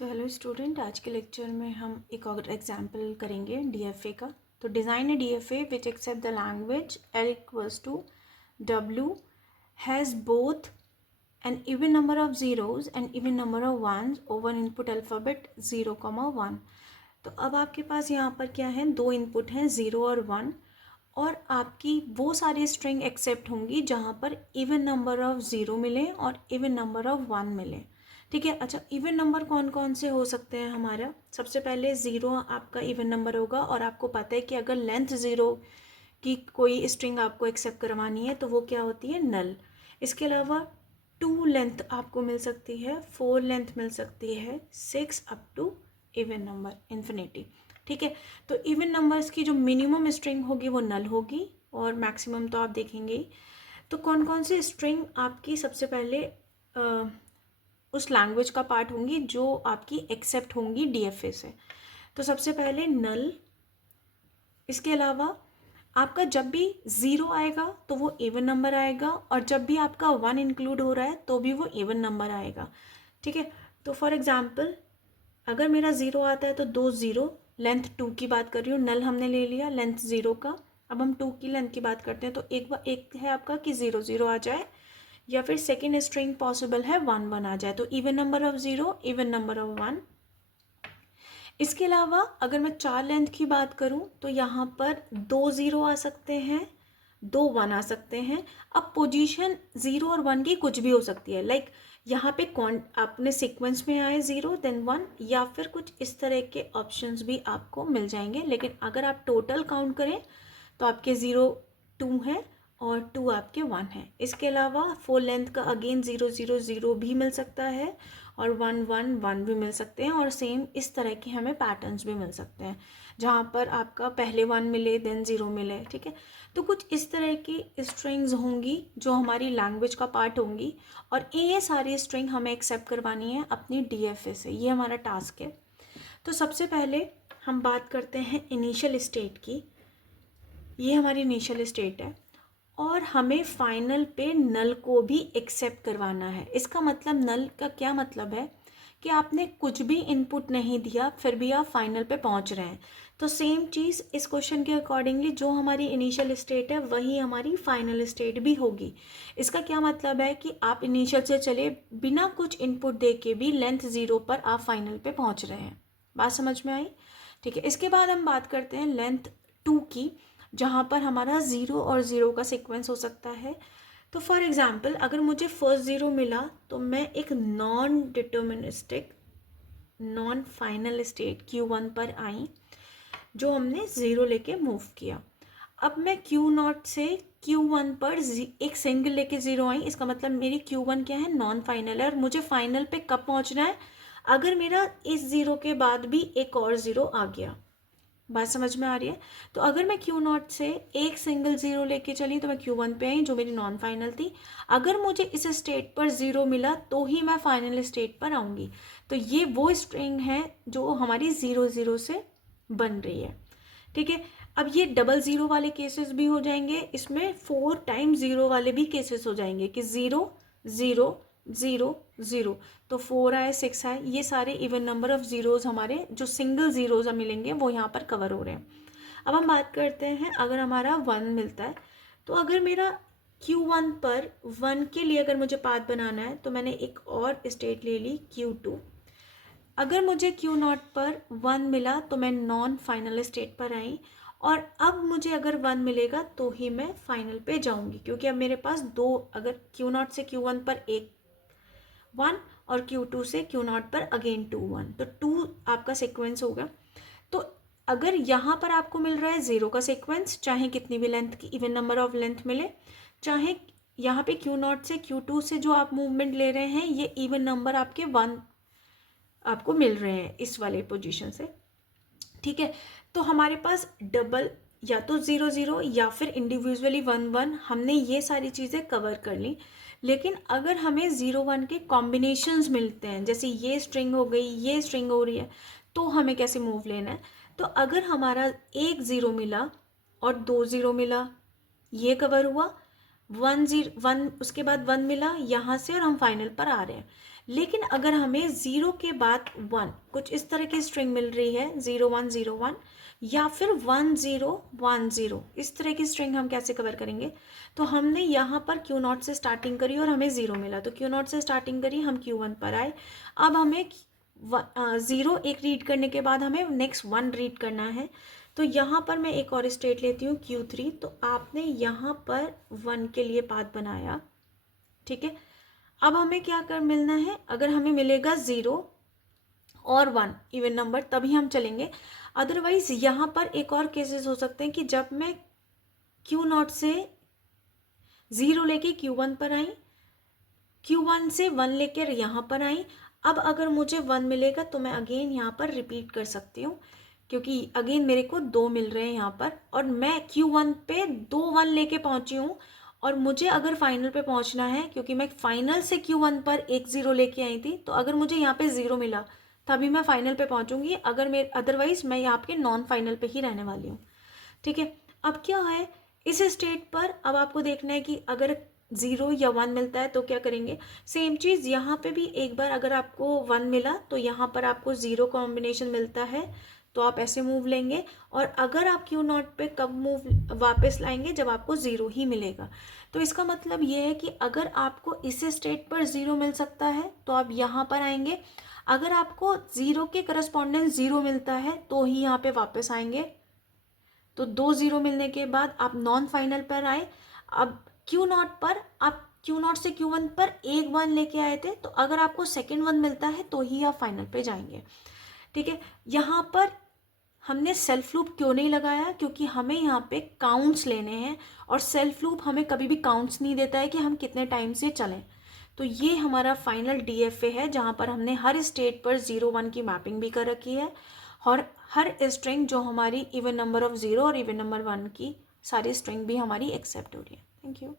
Hello student, आज के lecture में हम एक और एग्जाम्पल करेंगे डीएफए का। तो design a DFA which accept the language L equals to W has both an even number of zeros and even number of ones over input alphabet 0, 1। तो अब आपके पास यहाँ पर क्या है, दो इनपुट हैं 0 और 1, और आपकी वो सारी स्ट्रिंग एक्सेप्ट होंगी जहाँ पर इवन नंबर ऑफ 0 मिले और इवन नंबर ऑफ 1 मिले। ठीक है। अच्छा, इवन नंबर कौन कौन से हो सकते हैं हमारा? सबसे पहले 0 आपका इवन नंबर होगा, और आपको पता है कि अगर लेंथ 0 की कोई स्ट्रिंग आपको एक्सेप्ट करवानी है तो वो क्या होती है, नल। इसके अलावा 2 लेंथ आपको मिल सकती है, 4 लेंथ मिल सकती है, 6 up to even number infinity. ठीक है। तो इवन नंबर्स की जो मिनिमम स्ट्रिंग होगी वो नल होगी, और मैक्सिमम तो आप देखेंगे ही। तो कौन कौन सी स्ट्रिंग आपकी सबसे पहले उस लैंग्वेज का पार्ट होंगी जो आपकी एक्सेप्ट होंगी डीएफए से? तो सबसे पहले नल। इसके अलावा आपका जब भी 0 आएगा तो वो इवन नंबर आएगा, और जब भी आपका 1 इंक्लूड हो रहा है तो भी वो इवन नंबर आएगा। ठीक है। तो फॉर एग्जांपल अगर मेरा 0 आता है तो 2 0, लेंथ 2 की बात कर रही हूँ, नल हमने ले लिया लेंथ 0 का। अब हम 2 की लेंथ की बात करते हैं, तो एक है आपका कि 0 0 आ जाए, या फिर सेकेंड स्ट्रिंग पॉसिबल है 1 1 आ जाए, तो even number of 0, even number of 1। इसके अलावा अगर मैं 4 लेंथ की बात करूं तो यहाँ पर 2 0 आ सकते हैं, 2 1 आ सकते हैं। अब पोजीशन 0 और 1 की कुछ भी हो सकती है, लाइक यहाँ पे कौन आपने सीक्वेंस में आए 0 देन 1, या फिर कुछ इस तरह के ऑप्शंस भी आपको मिल जाएंगे। लेकिन अगर आप टोटल काउंट करें तो आपके 0 2 हैं और 2 आपके 1 हैं। इसके अलावा 4 लेंथ का अगेन 0 0 0 भी मिल सकता है, और 1 1 1 भी मिल सकते हैं, और सेम इस तरह के हमें पैटर्न्स भी मिल सकते हैं जहाँ पर आपका पहले 1 मिले देन 0 मिले। ठीक है। तो कुछ इस तरह की स्ट्रिंग्स होंगी जो हमारी लैंग्वेज का पार्ट होंगी, और ये सारी स्ट्रिंग हमें एक्सेप्ट करवानी है अपनी डीएफए से। ये हमारा टास्क है। तो सबसे पहले हम बात करते हैं इनिशियल स्टेट की। ये हमारी इनिशियल स्टेट है, और हमें फाइनल पे नल को भी एक्सेप्ट करवाना है। इसका मतलब नल का क्या मतलब है कि आपने कुछ भी इनपुट नहीं दिया फिर भी आप फाइनल पे पहुंच रहे हैं। तो सेम चीज़ इस क्वेश्चन के अकॉर्डिंगली जो हमारी इनिशियल स्टेट है वही हमारी फाइनल स्टेट भी होगी। इसका क्या मतलब है कि आप इनिशियल से चले बिना कुछ इनपुट दे के भी लेंथ 0 पर आप फाइनल पे पहुंच रहे हैं। बात समझ में आई? ठीक है। इसके बाद हम बात करते हैं लेंथ 2 की, जहाँ पर हमारा 0 और 0 का सीक्वेंस हो सकता है। तो फॉर एग्जांपल अगर मुझे फर्स्ट 0 मिला तो मैं एक non deterministic non final state Q1 पर आई, जो हमने 0 लेके मूव किया। अब मैं Q0 से Q1 पर एक सिंगल लेके 0 आई। इसका मतलब मेरी Q1 क्या है, नॉन फाइनल है, और मुझे फाइनल पे कब पहुंचना है, अगर मेरा इस 0 के बाद भी एक और 0 आ गया। बात समझ में आ रही है? तो अगर मैं Q0 से एक सिंगल 0 लेके चली तो मैं Q1 पे आई, जो मेरी नॉन फाइनल थी। अगर मुझे इस स्टेट पर 0 मिला तो ही मैं फाइनल स्टेट पर आऊँगी। तो ये वो स्ट्रिंग है जो हमारी 0 0 से बन रही है। ठीक है। अब ये डबल 0 वाले केसेस भी हो जाएंगे, इसमें 4 टाइम्स 0 वाले भी केसेस हो जाएंगे कि 0 0 0 0। तो 4 आए, 6 आए, ये सारे इवन नंबर ऑफ जीरोज हमारे जो सिंगल जीरोज मिलेंगे वो यहाँ पर कवर हो रहे हैं। अब हम बात करते हैं अगर हमारा 1 मिलता है, तो अगर मेरा Q1 पर 1 के लिए अगर मुझे पाथ बनाना है तो मैंने एक और स्टेट ले ली Q2। अगर मुझे Q0 पर 1 मिला तो मैं नॉन फाइनल स्टेट पर आई, और अब मुझे अगर 1 मिलेगा तो ही मैं फाइनल पे जाऊंगी, क्योंकि अब मेरे पास दो, अगर Q0 से Q1 पर एक 1 और Q2 से Q0 पर अगेन 2 1, तो 2 आपका सीक्वेंस होगा। तो अगर यहाँ पर आपको मिल रहा है 0 का सीक्वेंस, चाहे कितनी भी लेंथ की इवन नंबर ऑफ लेंथ मिले, चाहे यहाँ पे Q0 से Q2 से जो आप मूवमेंट ले रहे हैं ये इवन नंबर आपके 1 आपको मिल रहे हैं इस वाले पोजीशन से। ठीक है। तो हमारे पास डबल या तो 0 0 या फिर इंडिविजुअली 1 1, हमने ये सारी चीज़ें कवर कर ली। लेकिन अगर हमें 0 1 के कॉम्बिनेशंस मिलते हैं, जैसे ये स्ट्रिंग हो गई, ये स्ट्रिंग हो रही है, तो हमें कैसे मूव लेना है? तो अगर हमारा एक 0 मिला और 2 0 मिला, ये कवर हुआ, 1 0 1 उसके बाद 1 मिला यहाँ से और हम फाइनल पर आ रहे हैं। लेकिन अगर हमें 0 के बाद 1 कुछ इस तरह की स्ट्रिंग मिल रही है 0101 या फिर 1010 इस तरह की स्ट्रिंग हम कैसे कवर करेंगे? तो हमने यहाँ पर Q0 से स्टार्टिंग करी और हमें 0 मिला, तो Q0 से स्टार्टिंग करी, हम Q1 पर आए। अब हमें 0 एक रीड करने के बाद हमें नेक्स्ट 1 रीड करना है। तो यहाँ पर मैं एक और स्टेट लेती हूँ Q3। तो आपने यहाँ पर 1 के लिए पाथ बनाया, ठीक है। अब हमें क्या कर मिलना है? अगर हमें मिलेगा 0 और 1 इवन नंबर तभी हम चलेंगे, अदरवाइज यहाँ पर एक और केसेस हो सकते हैं कि जब मैं Q0 से 0 लेके Q1 पर आई, Q1 से 1 लेकर यहाँ पर आई, अब अगर मुझे 1 मिलेगा तो मैं अगेन यहाँ पर रिपीट कर सकती हूँ, क्योंकि अगेन मेरे को 2 मिल रहे हैं यहाँ पर, और मैं Q1 पे 2 1 लेके पहुँची हूँ, और मुझे अगर फाइनल पे पहुँचना है, क्योंकि मैं फाइनल से Q1 पर 1 0 लेके आई थी, तो अगर मुझे यहाँ पे 0 मिला तभी मैं फाइनल पे पहुँचूंगी, अगर मैं अदरवाइज मैं यहाँ पे नॉन फाइनल पे ही रहने वाली हूँ, ठीक है। अब क्या है इस स्टेट पर, अब आपको देखना है कि अगर 0 या 1 मिलता है तो क्या करेंगे। सेम चीज़ यहाँ पे भी, एक बार अगर आपको 1 मिला तो यहाँ पर आपको 0 कॉम्बिनेशन मिलता है, तो आप ऐसे मूव लेंगे, और अगर आप Q0 पे कब मूव वापस लाएंगे? जब आपको 0 ही मिलेगा। तो इसका मतलब ये है कि अगर आपको इस स्टेट पर 0 मिल सकता है तो आप यहाँ पर आएंगे, अगर आपको 0 के करस्पॉन्डेंस 0 मिलता है तो ही यहाँ पे वापस आएंगे। तो 2 0 मिलने के बाद आप नॉन फाइनल पर आए। अब Q0 पर आप Q0 से Q1 पर एक 1 लेके आए थे, तो अगर आपको सेकेंड 1 मिलता है तो ही आप फाइनल पे जाएंगे, ठीक है। यहाँ पर हमने सेल्फ लूप क्यों नहीं लगाया? क्योंकि हमें यहाँ पे काउंट्स लेने हैं, और सेल्फ लूप हमें कभी भी काउंट्स नहीं देता है कि हम कितने टाइम से चलें। तो ये हमारा फाइनल DFA है, जहाँ पर हमने हर स्टेट पर 0 1 की मैपिंग भी कर रखी है, और हर स्ट्रिंग जो हमारी इवन नंबर ऑफ 0 और इवन नंबर 1 की सारी स्ट्रिंग भी हमारी एक्सेप्ट हो रही है। Thank you.